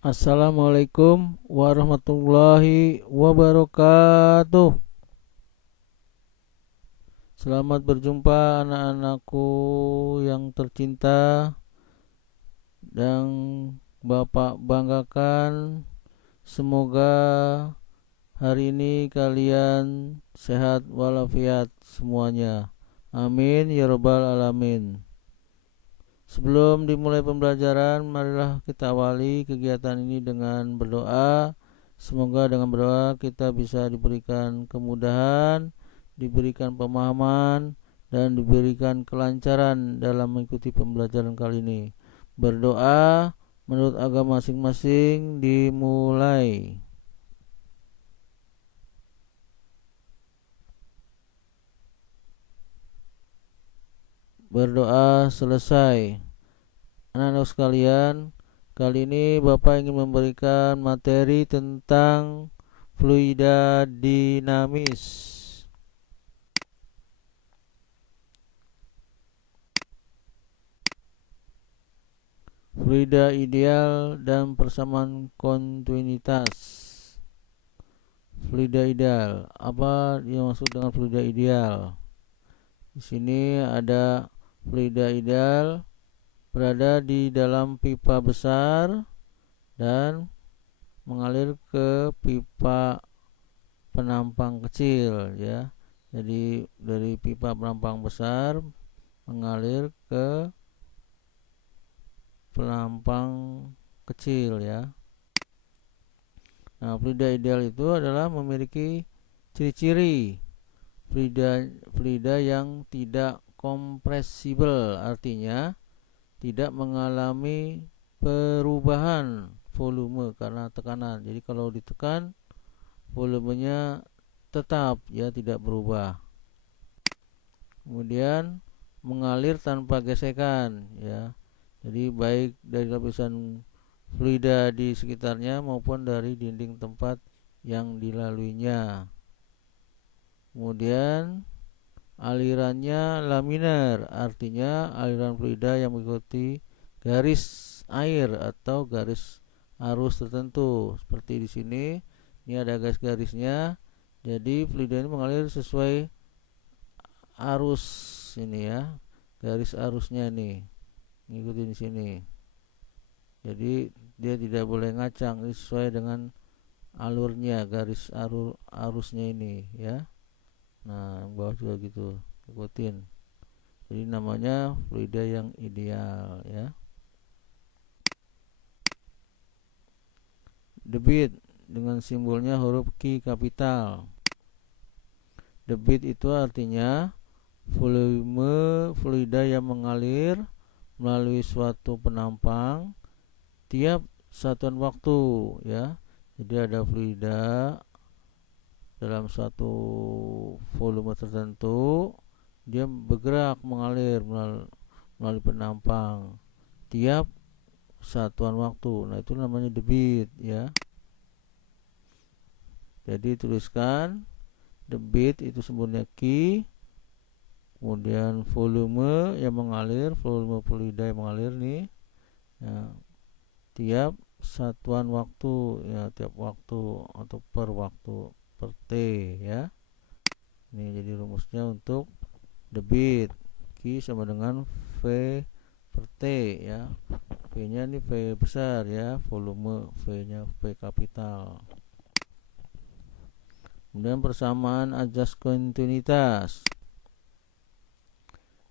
Assalamualaikum warahmatullahi wabarakatuh. Selamat berjumpa anak-anakku yang tercinta dan Bapak banggakan. Semoga hari ini kalian sehat walafiat semuanya. Amin ya rabbal alamin. Sebelum dimulai pembelajaran, marilah kita awali kegiatan ini dengan berdoa. Semoga dengan berdoa kita bisa diberikan kemudahan, diberikan pemahaman, dan diberikan kelancaran dalam mengikuti pembelajaran kali ini. Berdoa menurut agama masing-masing dimulai. Berdoa selesai. Anak-anak sekalian, kali ini Bapak ingin memberikan materi tentang fluida dinamis. Fluida ideal dan persamaan kontinuitas. Fluida ideal. Apa yang maksud dengan fluida ideal? Di sini ada fluida ideal berada di dalam pipa besar dan mengalir ke pipa penampang kecil, ya. Jadi dari pipa penampang besar mengalir ke penampang kecil, ya. Nah, fluida ideal itu adalah memiliki ciri-ciri fluida yang tidak kompresibel, artinya tidak mengalami perubahan volume karena tekanan. Jadi kalau ditekan volumenya tetap, ya, tidak berubah. Kemudian mengalir tanpa gesekan, ya. Jadi baik dari lapisan fluida di sekitarnya maupun dari dinding tempat yang dilaluinya. Kemudian alirannya laminar, artinya aliran fluida yang mengikuti garis air atau garis arus tertentu. Seperti di sini, ini ada garis-garisnya. Jadi fluida ini mengalir sesuai arus ini, ya. Garis arusnya ini mengikuti di sini. Jadi dia tidak boleh ngacang, ini sesuai dengan alurnya, garis arusnya ini, ya. Nah, bawah juga gitu, ikutin. Jadi namanya fluida yang ideal, ya. Debit dengan simbolnya huruf Q kapital. Debit itu artinya volume fluida yang mengalir melalui suatu penampang tiap satuan waktu, ya. Jadi ada fluida dalam suatu volume tertentu, dia bergerak mengalir melalui penampang tiap satuan waktu. Nah, itu namanya debit, ya. Jadi tuliskan debit itu simbolnya Q, kemudian volume yang mengalir, volume fluida yang mengalir nih, ya, tiap satuan waktu, ya, tiap waktu atau per waktu, per T, ya. Ini jadi rumusnya untuk debit. Q sama dengan V per T, ya. V nya ini V besar, ya, volume, V nya V kapital. Kemudian persamaan ajas kontinuitas.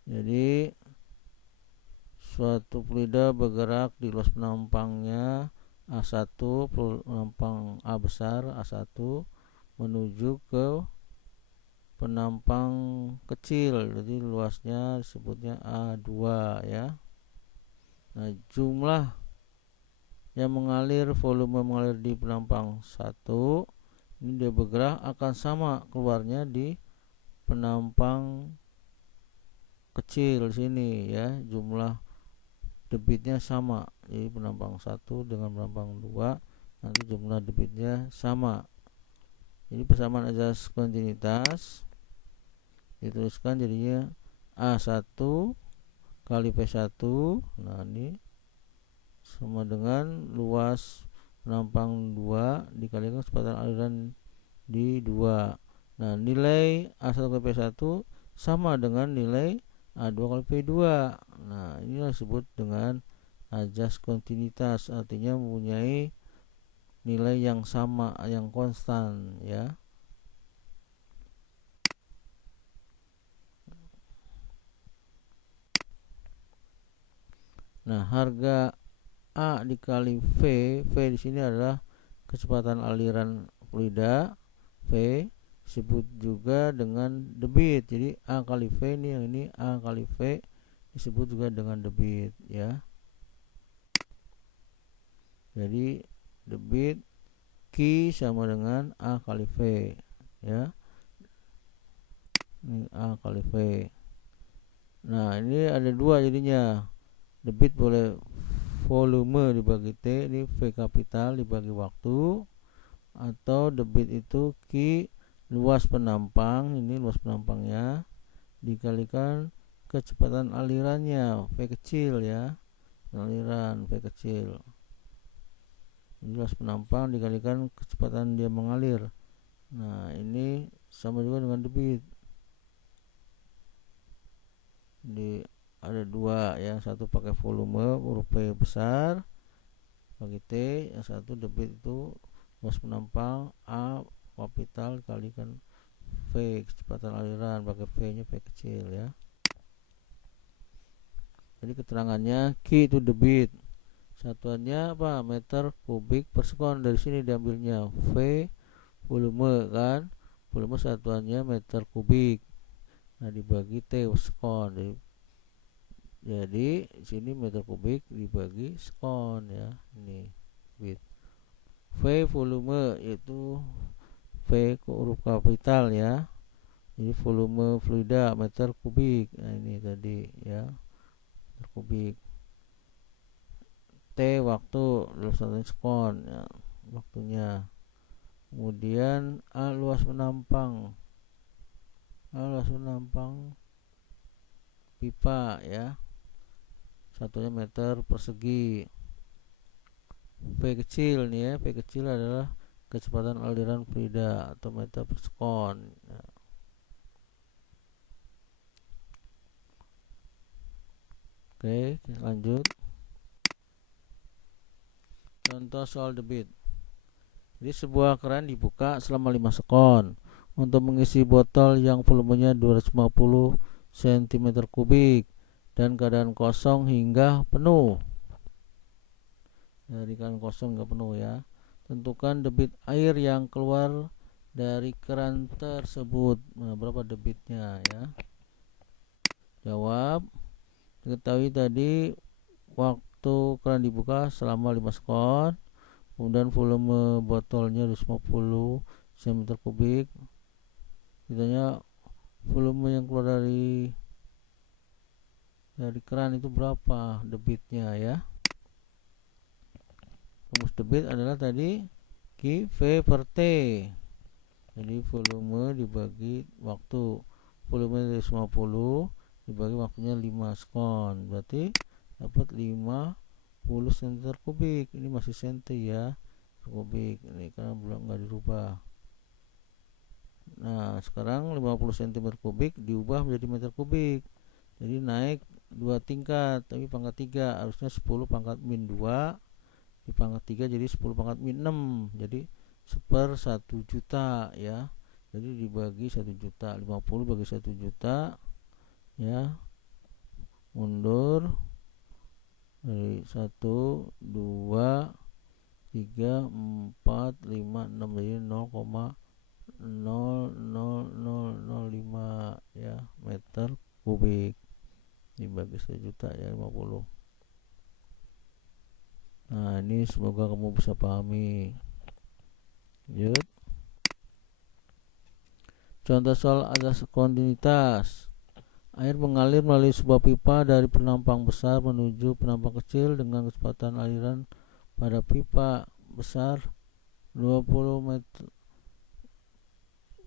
Jadi suatu fluida bergerak di luas penampangnya A1, penampang A besar A1 menuju ke penampang kecil, jadi luasnya disebutnya A2, ya. Nah, jumlah yang mengalir, volume mengalir di penampang 1 ini dia bergerak akan sama keluarnya di penampang kecil sini, ya. Jumlah debitnya sama, jadi penampang 1 dengan penampang 2 nanti jumlah debitnya sama. Jadi persamaan ajas kontinuitas dituliskan jadinya A1 kali P1. Nah, ini sama dengan luas penampang 2 dikalikan kecepatan aliran di 2. Nah, nilai A1 kali P1 sama dengan nilai A2 kali P2. Nah, inilah disebut dengan ajas kontinuitas, artinya mempunyai nilai yang sama, yang konstan ya. Nah, harga A dikali V di sini adalah kecepatan aliran fluida, V disebut juga dengan debit. Jadi A kali V ini, yang ini A kali V disebut juga dengan debit ya. Jadi debit Q sama dengan A kali V ya. Ini A kali V. Nah, ini ada dua jadinya. Debit boleh volume dibagi T, ini V kapital dibagi waktu, atau debit itu Q luas penampang, ini luas penampangnya dikalikan kecepatan alirannya, V kecil ya, aliran V kecil. Ini luas penampang dikalikan kecepatan dia mengalir. Nah, ini sama juga dengan debit. Ada dua, yang satu pakai volume huruf P besar bagi T, yang satu debit itu luas penampang A kapital kalikan V kecepatan aliran, pakai V nya V kecil ya. Jadi keterangannya Q itu debit, satuannya apa? Meter kubik per sekon. Dari sini diambilnya V volume kan, volume satuannya meter kubik, nah dibagi T sekon. Jadi sini meter kubik dibagi sekon ya, ini bit. V volume yaitu V huruf kapital ya, jadi volume fluida meter kubik. Nah, ini tadi ya, meter kubik. T waktu dalam sekon ya, waktunya. Kemudian A luas penampang, pipa ya, satunya meter persegi. V kecil nih ya, V kecil adalah kecepatan aliran fluida atau meter per sekon ya. Oke, lanjut. Contoh soal debit. Jadi sebuah keran dibuka selama 5 sekon untuk mengisi botol yang volumenya 250 cm3 dan keadaan kosong hingga penuh. Dari keadaan kosong hingga penuh ya. Tentukan debit air yang keluar dari keran tersebut. Nah, berapa debitnya ya? Jawab. Diketahui tadi waktu keran dibuka selama 5 sekon, kemudian volume botolnya 250 cm3. Ditanya volume yang keluar dari keran itu berapa debitnya ya. Rumus debit adalah tadi Q V per T. Jadi volume dibagi waktu, volume 250 dibagi waktunya 5 sekon, berarti dapat 50 cm3. Ini masih senti ya, kubik ini karena belum nggak dirubah. Nah, sekarang 50 cm3 diubah menjadi meter kubik, jadi naik 2 tingkat, tapi pangkat 3, harusnya 10 pangkat min 2 di pangkat 3 jadi 10 pangkat min 6, jadi 1/1 juta ya. Jadi dibagi 1 juta, 50 bagi 1 juta ya, mundur dari 1, 2, 3, 4, 5, 6, jadi 0,00005 ya meter kubik dibagi 1 juta ya, 50. Nah, ini semoga kamu bisa pahami. Lanjut. Contoh soal ajas kontinuitas. Air mengalir melalui sebuah pipa dari penampang besar menuju penampang kecil dengan kecepatan aliran pada pipa besar 20 meter,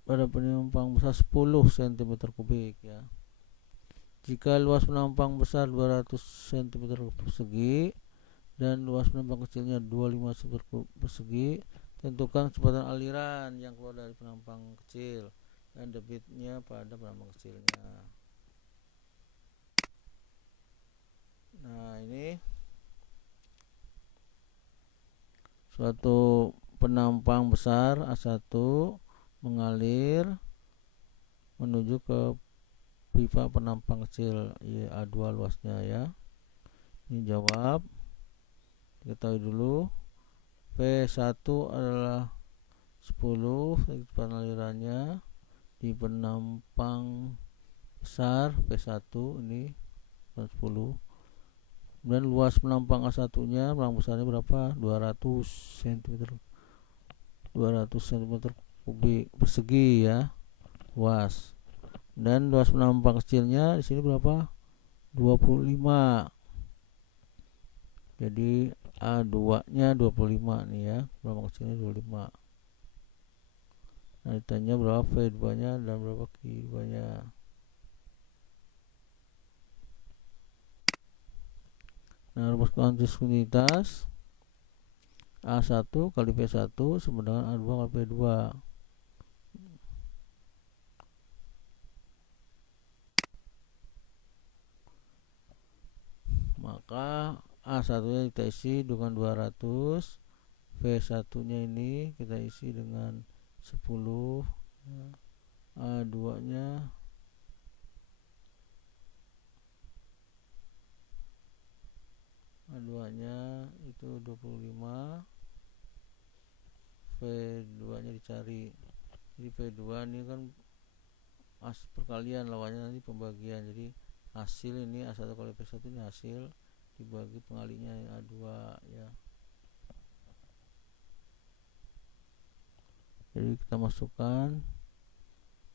pada penampang besar 10 cm3 ya. Jika luas penampang besar 200 cm persegi dan luas penampang kecilnya 25 cm persegi. Tentukan kecepatan aliran yang keluar dari penampang kecil dan debitnya pada penampang kecilnya. Nah, ini suatu penampang besar A1 mengalir menuju ke pipa penampang kecil A2 luasnya ya. Ini jawab. Diketahui dulu P1 adalah 10 kecepatan alirannya di penampang besar P1 ini 10. Kemudian luas penampang A1 nya penampang besarnya berapa? 200 cm 200 cm kubik persegi ya, luas. Dan luas penampang kecilnya di sini berapa? 25. Jadi A2 nya 25 nih ya, penampang kecilnya 25. Nah, ditanya berapa V2 nya dan berapa Q2 nya. Nah, rumus kontinuitas A1 kali P1 sama dengan A2 kali P2. Maka A1 nya kita isi dengan 200, V1 nya ini kita isi dengan 10, A2 nya itu 25, V2 nya dicari. Jadi V2 ini kan perkalian, lawannya nanti pembagian. Jadi hasil ini A1 kali P1 ini hasil dibagi pengalinya A2 ya. Jadi kita masukkan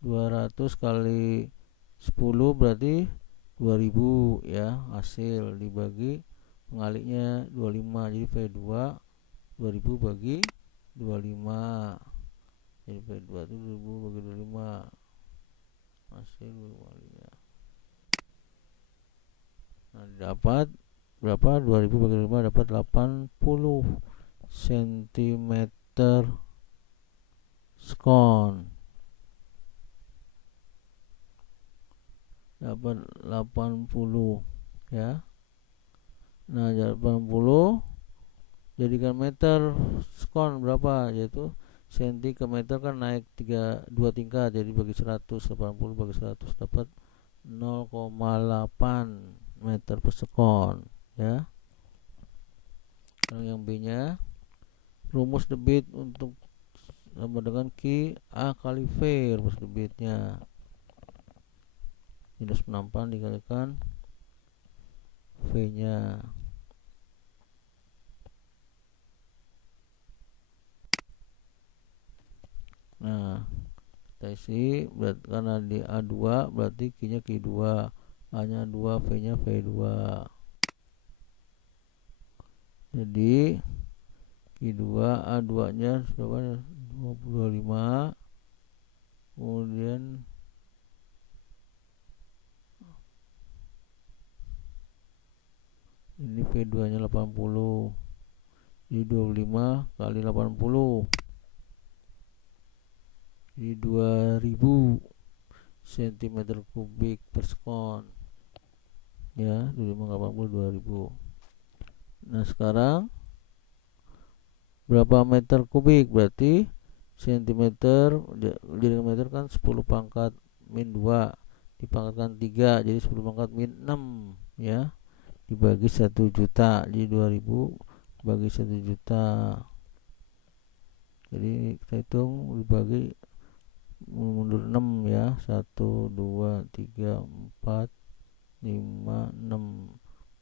200 kali 10 berarti 2000 ya, hasil dibagi pengaliknya 25. Jadi V2 2000 bagi 25. Jadi V2 itu 2000 bagi 25. Hasil pengaliknya. Nah, dapat berapa? 2000 bagi 25 dapat 80 cm skon. Dapat 80 ya. Nah, 80 jadikan meter skon berapa? Yaitu senti ke meter kan naik 2 tingkat, jadi bagi 100, 80 bagi 100 dapat 0,8 meter per sekon ya. Yang B nya rumus debit untuk sama dengan Q A kali V, rumus debitnya minus penampang dikalikan V nya. Nah, kita isi berarti karena di A2 berarti Q nya Q2, A nya 2, V nya V2. Jadi Q2 A2 nya berapa? 25. Kemudian ini V2 nya 80. Jadi 25 kali 80. Jadi 2000 cm kubik per sekon ya. 25 kali 80 2000. Nah, sekarang berapa meter kubik? Berarti sentimeter jadi meter kan 10 pangkat min 2 dipangkatkan 3 jadi 10 pangkat min 6 ya, dibagi 1 juta. Jadi 2000 bagi 1 juta. Jadi kita hitung dibagi mundur 6 ya. 1 2 3 4 5 6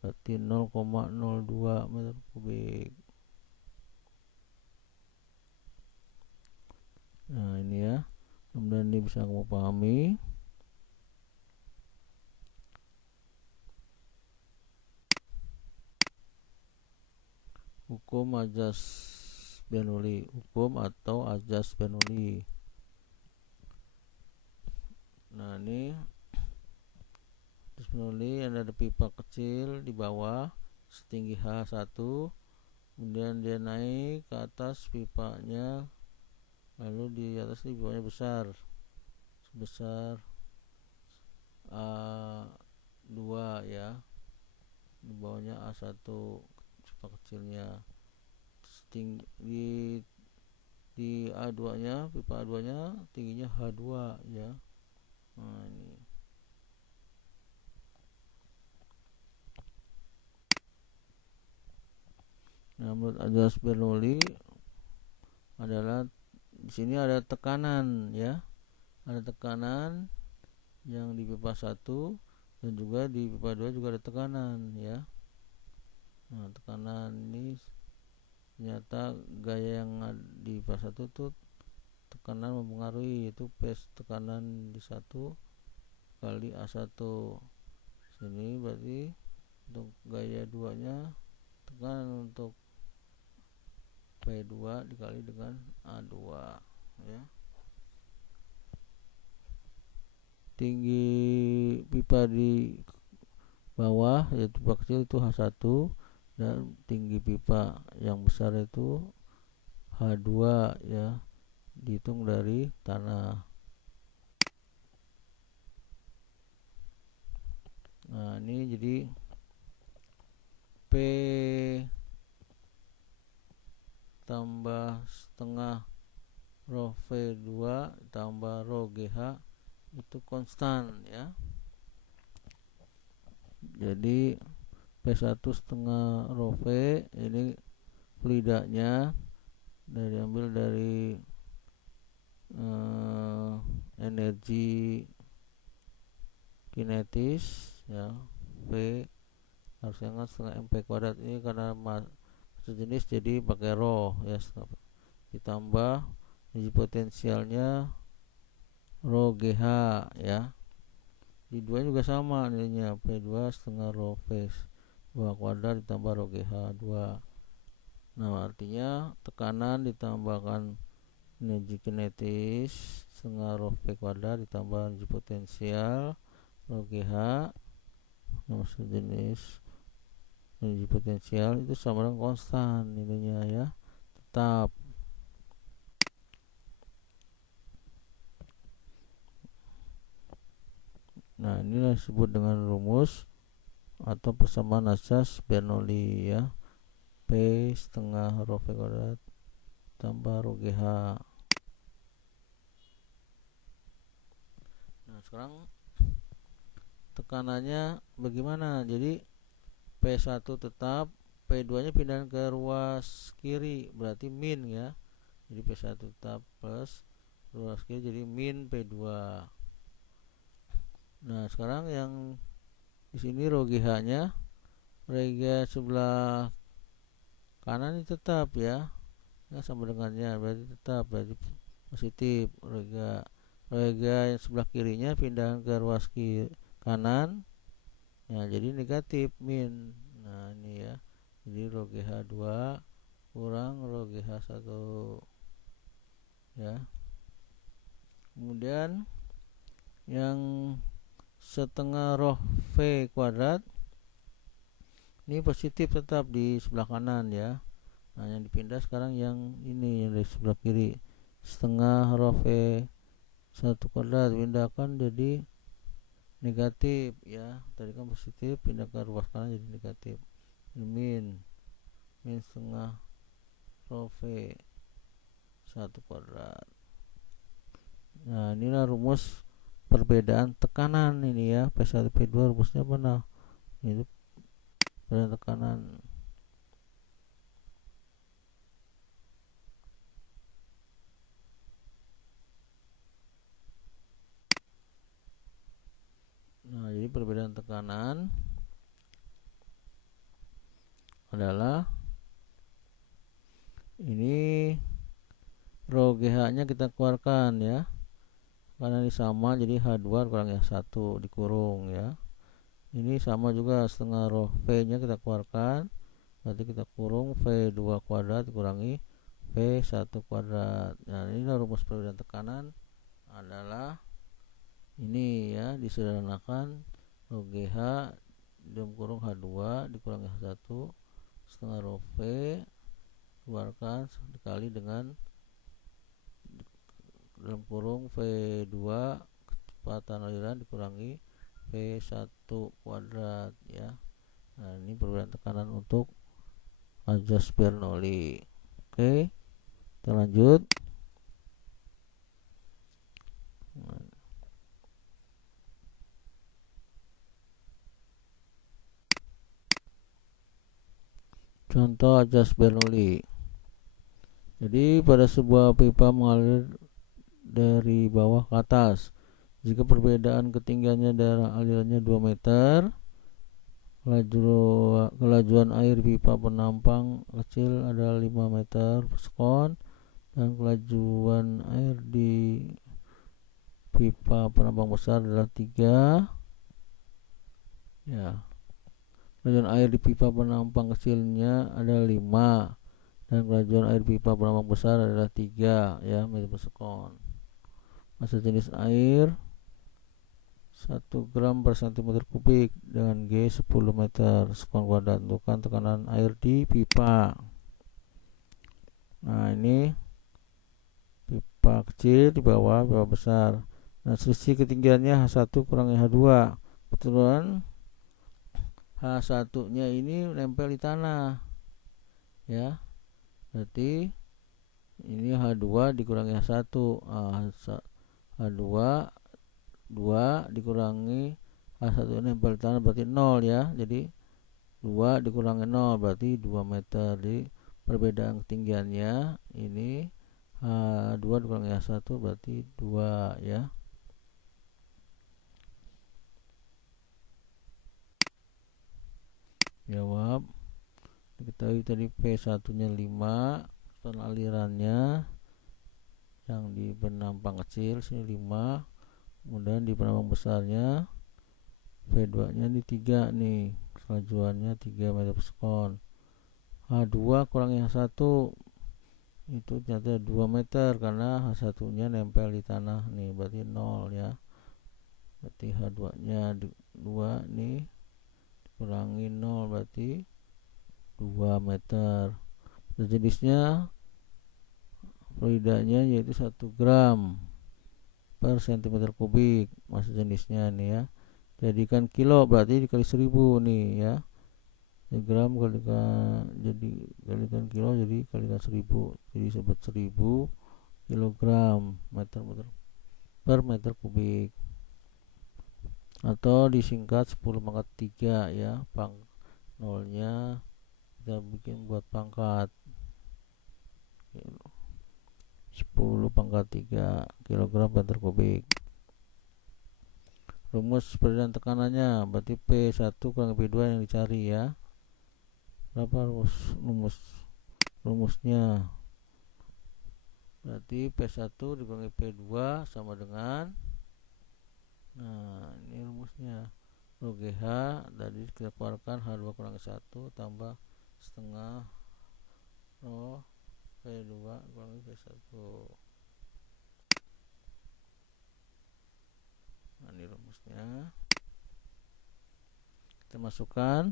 berarti 0,02 meter kubik. Nah, ini ya, kemudian ini bisa kamu pahami. Hukum Ajas Bernoulli, hukum atau Ajas Bernoulli. Nah, ini Ajas Bernoulli ada pipa kecil di bawah setinggi H1, kemudian dia naik ke atas pipanya, lalu di atas ini pipanya besar sebesar A2 ya, di bawahnya A1 pipa kecilnya. Di A2 nya, pipa A2 nya tingginya H2 ya. Nah ini menurut ajas Bernoulli adalah di sini ada tekanan ya, ada tekanan yang di pipa 1 dan juga di pipa 2 juga ada tekanan ya. Nah tekanan ini ternyata gaya yang di pipa 1 tuh tekanan mempengaruhi, yaitu P tekanan di 1 kali A1. Sini berarti untuk gaya 2 nya tekanan untuk P2 dikali dengan A2 ya. Tinggi pipa di bawah yaitu pipa kecil itu H1, dan tinggi pipa yang besar itu H2 ya, dihitung dari tanah. Nah ini jadi P tambah setengah rho V2 tambah rho GH itu konstan ya. Jadi P1 setengah rho V ini fluidanya diambil dari energi kinetis ya, V harusnya kan setengah MP kuadrat, ini karena sejenis jadi pakai rho ya, ditambah energi potensialnya rho GH ya. Di 2 juga sama nilainya, P2 setengah rho V 2 kuadrat ditambah rho GH 2. Nah artinya tekanan ditambahkan energi kinetis setengah rho V kuadrat ditambah energi potensial rho GH yang sejenis energi potensial itu sama dengan konstan nilainya ya, tetap. Nah inilah disebut dengan rumus atau persamaan asas Bernoulli ya, P setengah rho V kuadrat tambah rho GH. Nah sekarang tekanannya bagaimana? Jadi P1 tetap, P2 nya pindahan ke ruas kiri berarti min ya. Jadi P1 tetap plus ruas kiri jadi min P2. Nah sekarang yang di sini rho GH nya, rega sebelah kanan ini tetap ya, sama dengannya berarti tetap, berarti positif. Rega yang sebelah kirinya pindahan ke ruas kanan ya, jadi negatif min. Nah ini ya, jadi rho GH 2 kurang rho GH 1 ya. Kemudian yang setengah rho V kuadrat ini positif tetap di sebelah kanan ya. Nah yang dipindah sekarang yang ini, yang dari sebelah kiri, setengah rho V 1 kuadrat pindahkan jadi negatif ya, tadi kan positif pindah ke ruas kanan jadi negatif. Ini min setengah rho V 1 kuadrat. Nah inilah rumus perbedaan tekanan ini ya, P1 P2 rumusnya mana? Ini perbedaan tekanan. Nah jadi perbedaan tekanan adalah ini rho GH nya kita keluarkan ya, karena ini sama jadi H2 kurang H1 dikurung ya. Ini sama juga setengah rho V nya kita keluarkan, berarti kita kurung V2 kuadrat dikurangi V1 kuadrat. Nah ini rumus perbedaan tekanan adalah ini ya, disederhanakan rho GH dalam kurung H2 dikurangi H1 setengah rho V keluarkan dikali dengan dalam kurung V2 kecepatan aliran dikurangi V1 kuadrat ya. Nah, ini perbedaan tekanan untuk ajas Bernoulli. Oke, kita lanjut. Contoh ajas Bernoulli. Jadi pada sebuah pipa mengalir dari bawah ke atas. Jika perbedaan ketinggiannya daerah alirannya 2 meter, kelajuan air pipa penampang kecil adalah 5 meter per sekon dan kelajuan air di pipa penampang besar adalah 3 ya. Kelajuan air di pipa penampang kecilnya adalah 5 dan kelajuan air pipa penampang besar adalah 3 ya meter per sekon. Massa jenis air 1 gram per cm kubik dengan G 10 meter sekon kuadrat. Tentukan tekanan air di pipa. Nah, ini pipa kecil di bawah, pipa besar. Nah, selisih ketinggiannya H1 kurangi H2. Kebetulan H1 nya ini nempel di tanah ya, berarti ini H2 dikurangi H1. H2 2 dikurangi H1 nempel di tanah berarti 0 ya, jadi 2 dikurangi 0 berarti 2 meter. Jadi perbedaan ketinggiannya ini H2 dikurangi H1 berarti 2 ya. Jawab. Diketahui tadi P1 nya 5, kecepatan alirannya yang di penampang kecil sini 5, kemudian di penampang besarnya V2 nya di 3 nih, kelajuannya 3 meter per sekon. H2 kurangi H1 itu ternyata 2 meter karena H1 nya nempel di tanah nih, berarti 0 ya. Berarti H2 nya 2 nih kurangi 0 berarti 2 meter. Jenisnya fluidanya yaitu 1 gram per cm kubik. Massa jenisnya nih ya. Jadikan kilo berarti dikali 1000 nih ya. Gram kalikan kilo jadi kalikan 1000. Jadi sebut 1000 kilogram per meter kubik. Atau disingkat 10 pangkat 3 ya, nolnya kita bikin buat pangkat 10 pangkat 3 kilogram per meter kubik. Rumus perbedaan tekanannya berarti P1 kurang P2 yang dicari ya. Berapa rumusnya? Berarti P1 dikurangi P2 sama dengan, nah ini rumusnya, rho GH tadi kita keluarkan H2 kurangi 1 tambah setengah rho P2 kurangi P1. Nah, ini rumusnya kita masukkan.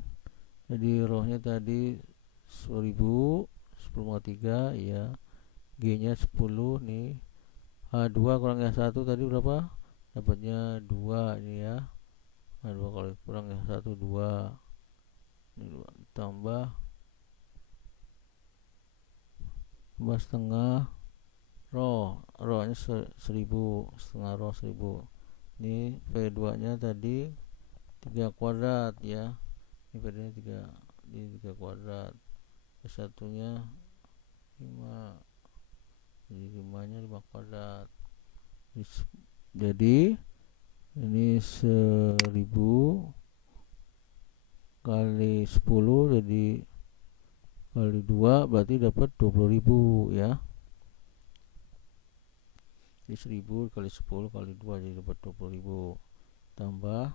Jadi rho nya tadi 1000, 10,3 ya, G nya 10 nih, H2 kurangi H1 tadi berapa? Dapatnya 2 ini ya. H2 kalau kurang H1 2. Ini 2 tambah setengah rho nya 1000, setengah rho 1000. Ini V2 nya tadi 3 kuadrat ya. Ini V2 nya 3 kuadrat. V1 nya 5. Jadi 5 nya 5 kuadrat. Jadi ini 1000 kali 10 jadi kali 2 berarti dapat 20.000 ya. Jadi 1000 kali 10 kali 2 jadi dapat 20.000 tambah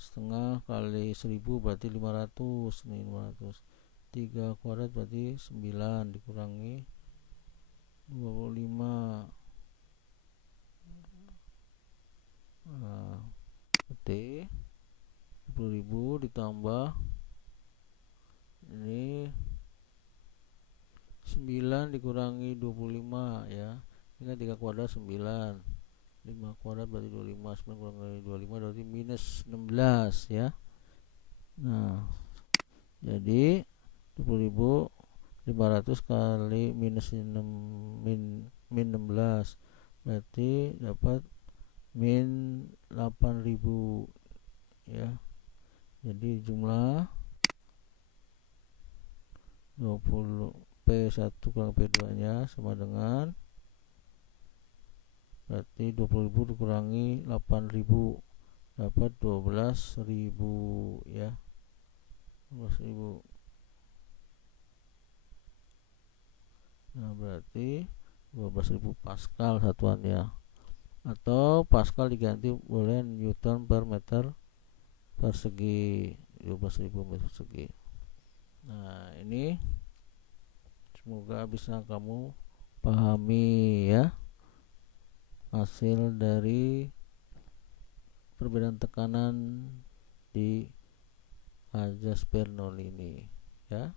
setengah kali 1000 berarti 500 nih, 500. 3 kuadrat berarti 9 dikurangi 25. Nah, berarti 20.000 ditambah ini 9 dikurangi 25 ya. Ini kan 3 kuadrat 9, 5 kuadrat berarti 25, 9 kurangi 25 berarti minus 16 ya. Nah, jadi 20.500 kali minus 6 min 16 berarti dapat min 8.000 ya. Jadi jumlah 20 P1 kurang P2 nya sama dengan berarti 20.000 dikurangi 8.000 dapat 12.000 ya. 12.000. Nah, berarti 12.000 Pascal satuannya, atau Pascal diganti oleh Newton per meter persegi, 12.000 meter persegi. Nah, ini semoga bisa kamu pahami ya hasil dari perbedaan tekanan di ajas Bernoulli ini ya.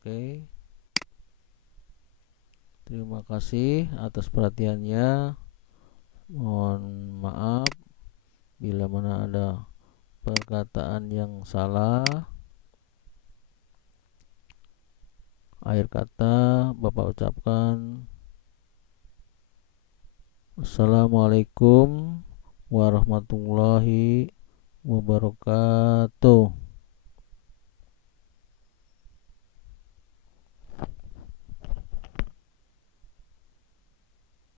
Oke. Terima kasih atas perhatiannya. Mohon maaf bila mana ada perkataan yang salah. Akhir kata Bapak ucapkan Assalamualaikum warahmatullahi wabarakatuh.